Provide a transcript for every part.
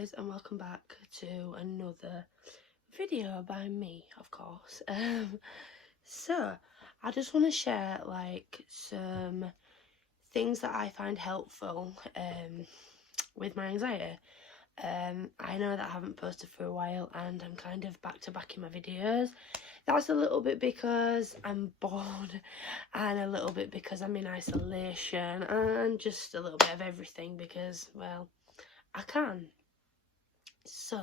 guys, and welcome back to another video by me, of course. So I just want to share like some things that I find helpful with my anxiety. I know that I haven't posted for a while and I'm kind of back to back in my videos. That's a little bit because I'm bored and a little bit because I'm in isolation and just a little bit of everything because, well, I can. So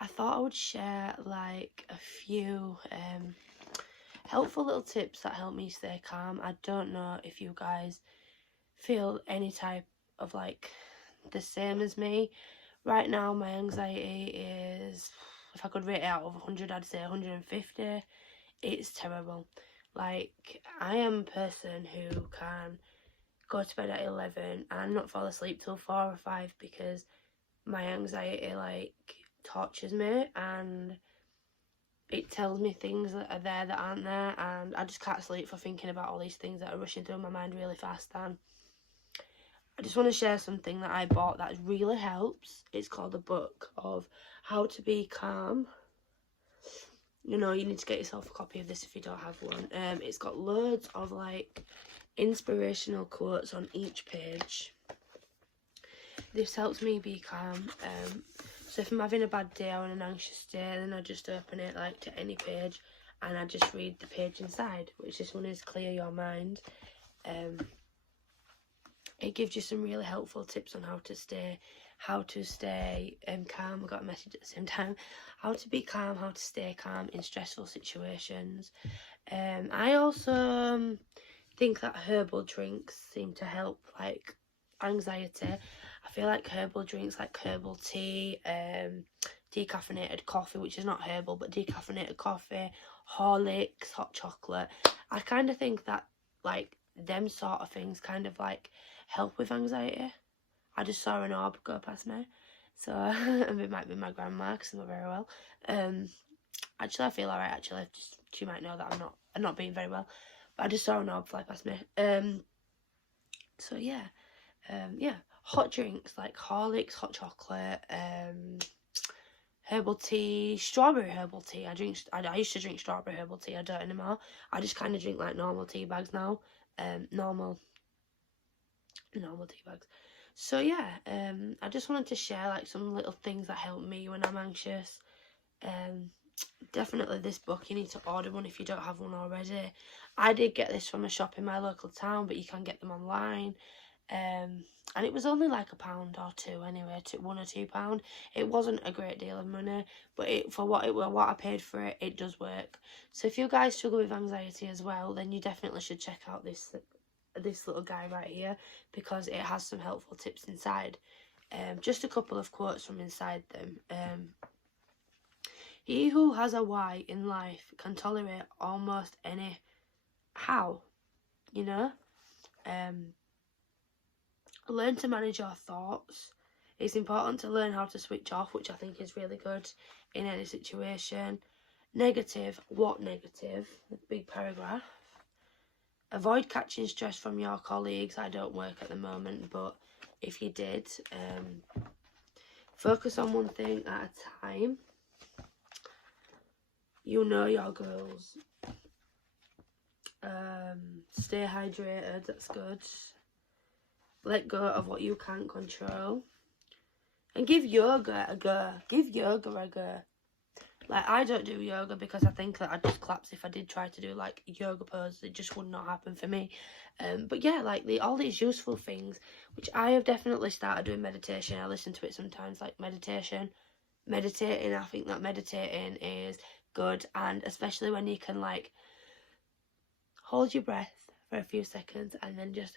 I thought I would share like a few helpful little tips that help me stay calm. I don't know if you guys feel any type of like the same as me. Right now my anxiety is, if I could rate it out of 100, I'd say 150. It's terrible. Like, I am a person who can go to bed at 11 and not fall asleep till 4 or 5 because my anxiety like tortures me and it tells me things that are there that aren't there, and I just can't sleep for thinking about all these things that are rushing through my mind really fast. And I just want to share something that I bought that really helps. It's called a book of how to be calm. You know, you need to get yourself a copy of this if you don't have one. It's got loads of like inspirational quotes on each page. This helps me be calm. So if I'm having a bad day or an anxious day, then I just open it like to any page and I just read the page inside, which this one is Clear Your Mind. It gives you some really helpful tips on how to stay calm. I got a message at the same time. How to be calm, how to stay calm in stressful situations. I also think that herbal drinks seem to help like anxiety. I feel like herbal drinks like herbal tea, decaffeinated coffee, which is not herbal but decaffeinated coffee, Horlicks, hot chocolate, I kind of think that like them sort of things kind of like help with anxiety. I just saw an orb go past me, so it might be my grandma because I'm not very well. Actually I feel alright, actually. Just, she might know that I'm not being very well, but I just saw an orb fly past me. So yeah, hot drinks like Horlicks, hot chocolate, herbal tea, strawberry herbal tea. I used to drink strawberry herbal tea. I don't anymore. I just kind of drink like normal tea bags now. Normal tea bags. So yeah, I just wanted to share like some little things that help me when I'm anxious. Definitely this book, you need to order one if you don't have one already. I did get this from a shop in my local town, but you can get them online. And it was only like £1 or £2 anyway, £1 or £2. It wasn't a great deal of money, but for what I paid for it, it does work. So if you guys struggle with anxiety as well, then you definitely should check out this little guy right here, because it has some helpful tips inside. Just a couple of quotes from inside them. He who has a why in life can tolerate almost any how, you know. Learn to manage your thoughts. It's important to learn how to switch off, which I think is really good in any situation. Negative, what negative? Big paragraph. Avoid catching stress from your colleagues. I don't work at the moment, but if you did, focus on one thing at a time. You know your goals. Stay hydrated, that's good. Let go of what you can't control. And give yoga a go. Give yoga a go. Like, I don't do yoga because I think that I'd just collapse if I did try to do like yoga poses. It just would not happen for me. But yeah, like all these useful things, which I have definitely started doing meditation. I listen to it sometimes, like meditating. I think that meditating is good, and especially when you can like hold your breath for a few seconds and then just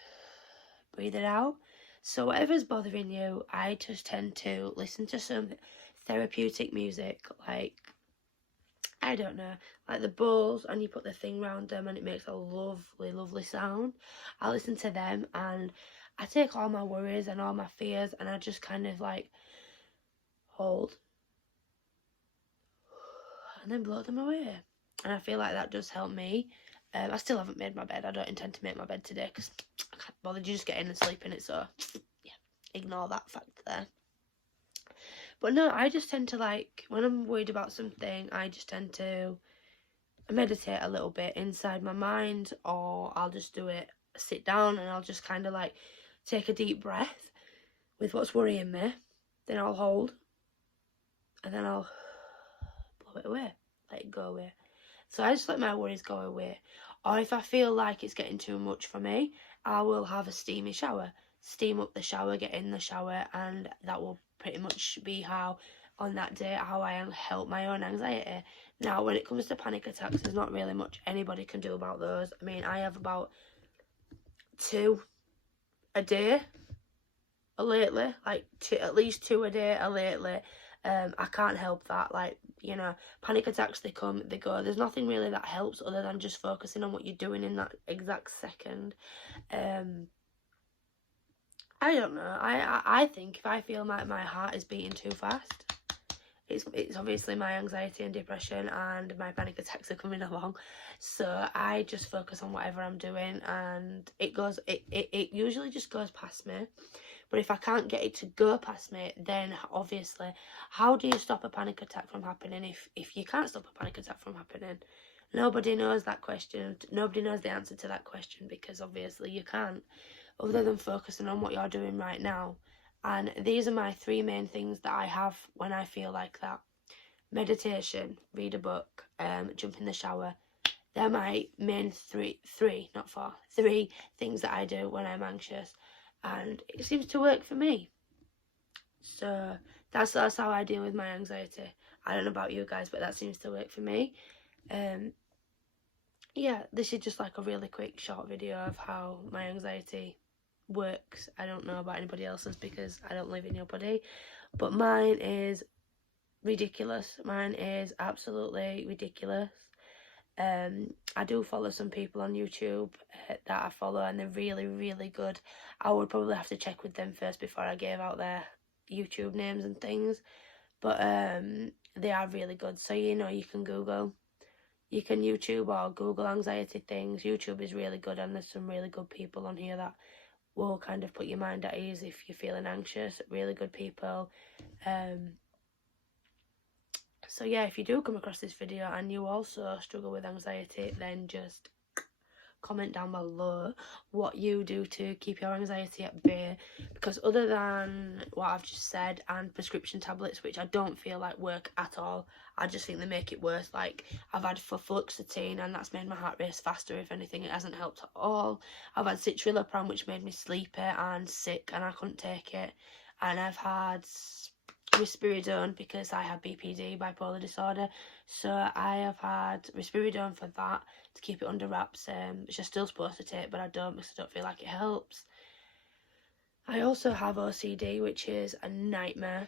breathe it out. So whatever's bothering you, I just tend to listen to some therapeutic music, like, I don't know, like the bowls, and you put the thing around them and it makes a lovely, lovely sound. I listen to them and I take all my worries and all my fears and I just kind of like hold and then blow them away. And I feel like that does help me. I still haven't made my bed. I don't intend to make my bed today because I can't bother. You just get in and sleep in it, so yeah, ignore that fact there. But no, I just tend to, like, when I'm worried about something, I just tend to meditate a little bit inside my mind, or I'll just do it, sit down, and I'll just kind of like take a deep breath with what's worrying me. Then I'll hold, and then I'll blow it away, let it go away. So I just let my worries go away. Or if I feel like it's getting too much for me, I will have a steamy shower. Steam up the shower, get in the shower, and that will pretty much be how, on that day, how I help my own anxiety. Now, when it comes to panic attacks, there's not really much anybody can do about those. I mean, I have about 2 a day lately, like at least 2 a day lately. I can't help that. Like, you know, panic attacks, they come, they go. There's nothing really that helps other than just focusing on what you're doing in that exact second. I don't know. I think if I feel like my heart is beating too fast, it's obviously my anxiety and depression, and my panic attacks are coming along. So I just focus on whatever I'm doing, and it usually just goes past me. But if I can't get it to go past me, then obviously, how do you stop a panic attack from happening if you can't stop a panic attack from happening? Nobody knows that question. Nobody knows the answer to that question, because obviously you can't, other than focusing on what you're doing right now. And these are my 3 main things that I have when I feel like that. Meditation, read a book, jump in the shower. They're my main 3 things that I do when I'm anxious. And it seems to work for me. So that's how I deal with my anxiety. I don't know about you guys, but that seems to work for me. Yeah, this is just like a really quick short video of how my anxiety works. I don't know about anybody else's because I don't live in your body, but mine is ridiculous. Mine is absolutely ridiculous. I do follow some people on YouTube that I follow, and they're really, really good. I would probably have to check with them first before I gave out their YouTube names and things, but they are really good. So, you know, you can YouTube or Google anxiety things. YouTube is really good, and there's some really good people on here that will kind of put your mind at ease if you're feeling anxious. Really good people. So yeah, if you do come across this video and you also struggle with anxiety, then just comment down below what you do to keep your anxiety at bay, because other than what I've just said and prescription tablets, which I don't feel like work at all, I just think they make it worse. Like, I've had fluoxetine, and that's made my heart race faster. If anything, it hasn't helped at all. I've had citalopram, which made me sleepy and sick, and I couldn't take it. And I've had risperidone because I have BPD, bipolar disorder, so I have had risperidone for that to keep it under wraps, which I'm still supposed to take, but I don't because I don't feel like it helps. I also have OCD, which is a nightmare.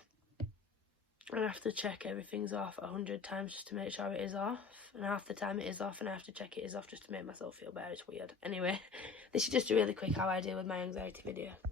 I have to check everything's off 100 times just to make sure it is off, and half the time it is off, and I have to check it is off just to make myself feel better. It's weird. Anyway, this is just a really quick how I deal with my anxiety video.